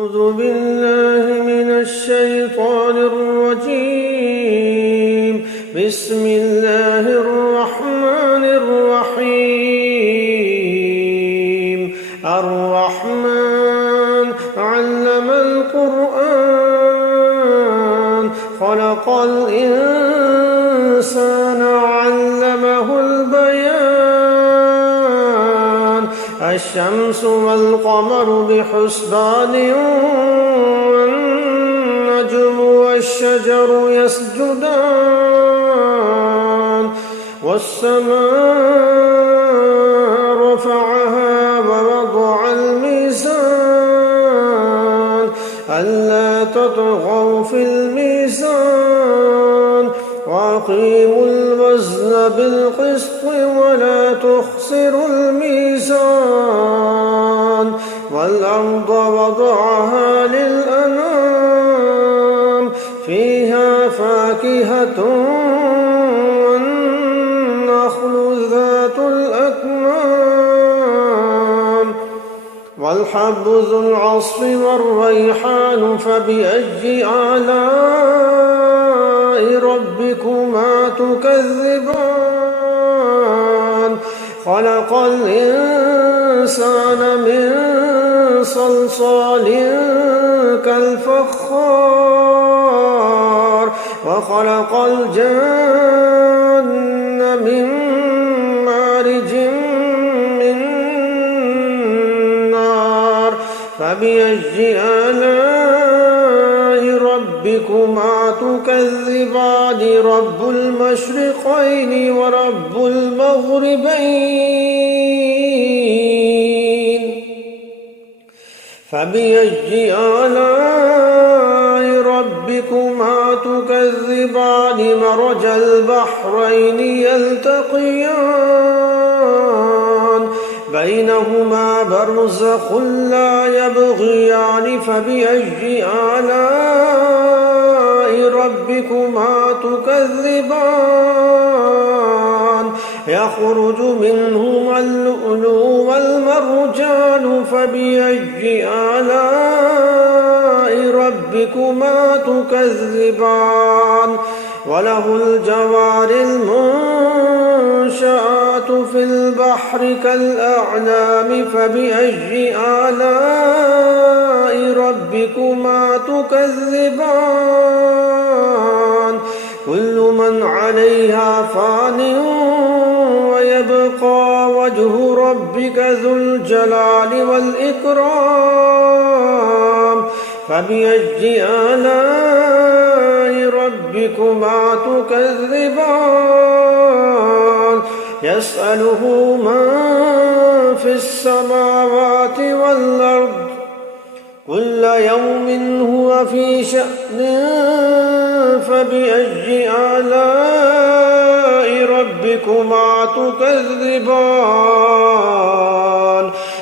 أعوذ بالله من الشيطان الرجيم. بسم الله الرحمن الرحيم. الرحمن علم القرآن خلق الإنسان علمه البيان. الشمس والقمر بحسبان والنجم والشجر يسجدان. والسماء رفعها ووضع الميزان ألا تطغوا في الميزان وأقيموا الوزن بالقسط ولا تخسروا الميزان. والأرض وضعها للأنام فيها فاكهة والنخل ذات الأكمام والحب ذو العصف والريحان. فبأي آلاء ربكما تكذبان؟ خلق الإنسان من صلصال كالفخار وخلق الجن من مارج من نار. فبأي آلاء ربكما تكذبان؟ رب المشرقين ورب المغربين. فبأي آلاء ربكما تكذبان؟ مرج البحرين يلتقيان بينهما برزخ لا يبغيان. فبأي آلاء ربكما تكذبان؟ يخرج منهما اللؤلؤ والمرجان. فبأي آلاء ربكما تكذبان؟ وله الجوار المنشآت في البحر كالأعلام. فبأي آلاء ربكما تكذبان؟ كل من عليها فان ويبقى وجه ربك ذو الجلال والإكرام. فبأي آلاء ربكما تكذبان؟ يسأله من في السماوات والأرض كل يوم هو في شأن. فبأي آلاء ربكما تكذبان؟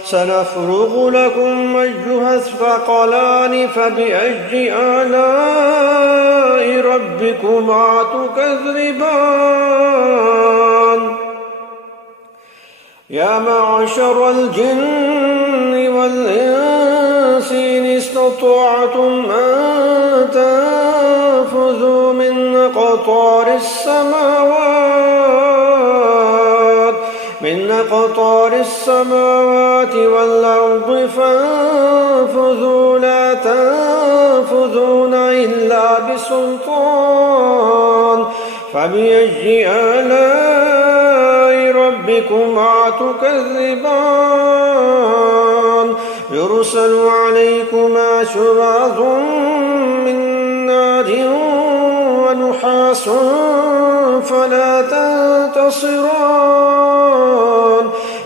سنفرغ لكم أيها الثقلان. فبأي آلاء ربكما تكذبان؟ يا معشر الجن والإنس إن استطعتم أن تنفذوا من أقطار السماوات والأرض فانفذوا لا تنفذون إلا بسلطان. فبأي آلاء ربكما تكذبان؟ يرسل عليكما شواظ من نار ونحاس فلا تنتصران.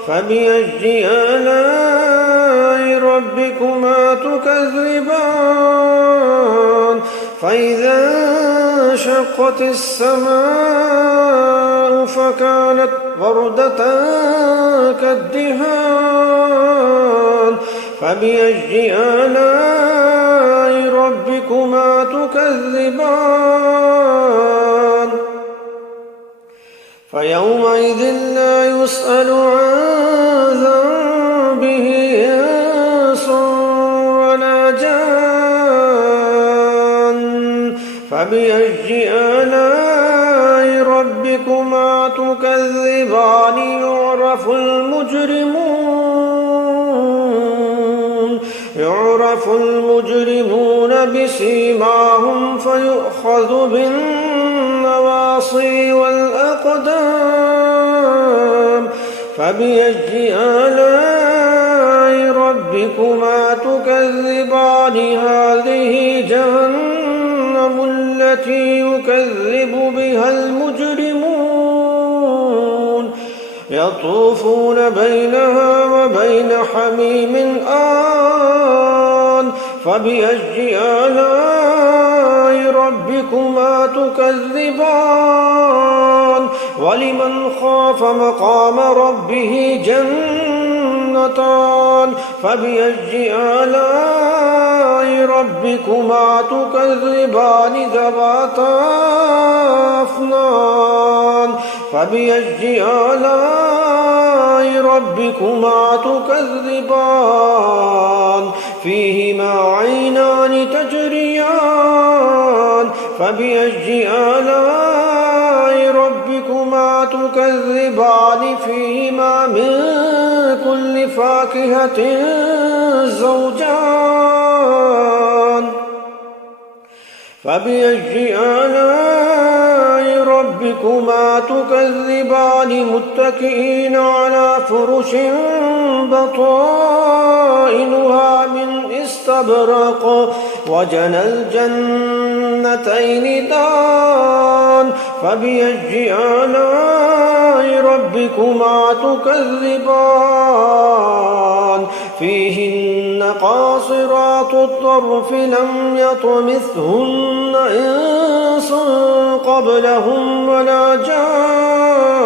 فبأي آلاء ربكما تكذبان؟ فإذا انشقت السماء فكانت وردة كالدهان. فبأي آلاء ربكما تكذبان؟ فيومئذ لا يسأل عن ذنبه إنس ولا جان. فبأي آلاء ربكما تكذبان يعرف المجرمون بسيماهم فيؤخذ بالنواصي والأقدام فبأي آلاء ربكما تكذبان هذه جهنم التي يكذب بها المجرمون يطوفون بينها وبين حميم آن فبأي آلاء ربكما تكذبان ولمن خاف مقام ربه جنتان فبأي آلاء ربكما تكذبان ذواتا أفنان فبأي آلاء ربكما تكذبان فيهما عينان تجريان فبأي آلاء ربكما تكذبان فيهما من كل فاكهة زوجان فبأي آلاء ربكما تكذبان متكئين على فرش بطائنها من استبرق وجنى الجنتين دان فبأي آلاء ربكما تكذبان فيهن قاصرات الطرف لم يطمثهن إنس قبلهم ولا جان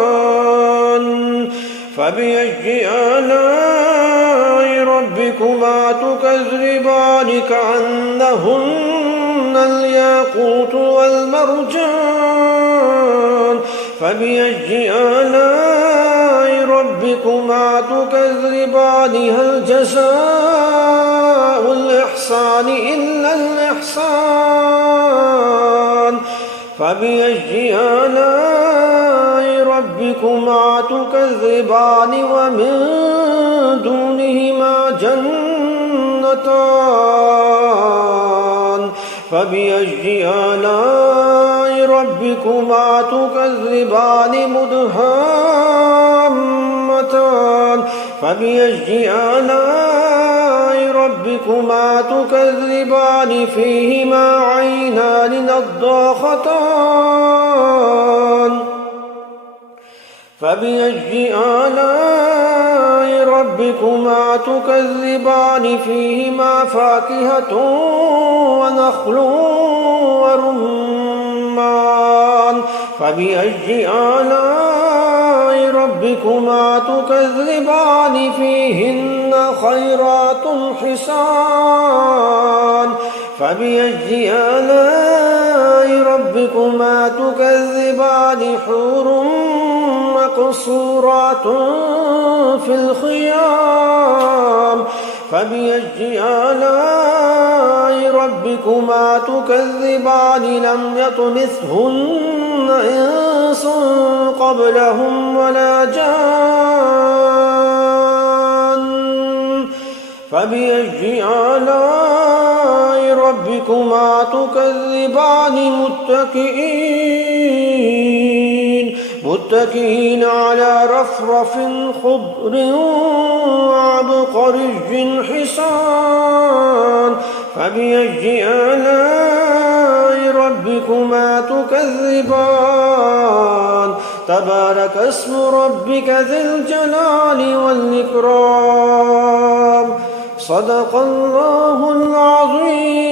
فبأي آلاء ربكما تكذبان كأنهن الياقوت والمرجان فبأي آلاء ربكما تكذبان هل جزاء الإحسان إلا الإحسان فبأي آلاء ربكما تكذبان ومن دونهما جنتان فبأي آلاء ربكما تكذبان مدهامتان فبأي آلاء ربكما تكذبان فيهما عينان نضاختان فبأي آلاء ربكما تكذبان فيهما فاكهة ونخل ورمان فبأي آلاء ربكما تكذبان فيهن خيرات حسان فبأي آلاء ربكما تكذبان حور مقصورات في الخيام فبأي آلاء ربكما تكذبان لم يطمثهن إنس قبلهم ولا جان فبأي آلاء ربكما تكذبان متكئين على رفرف خضر وعبقري حسان فبأي آلاء ربكما تكذبان تبارك اسم ربك ذي الجلال والإكرام صدق الله العظيم.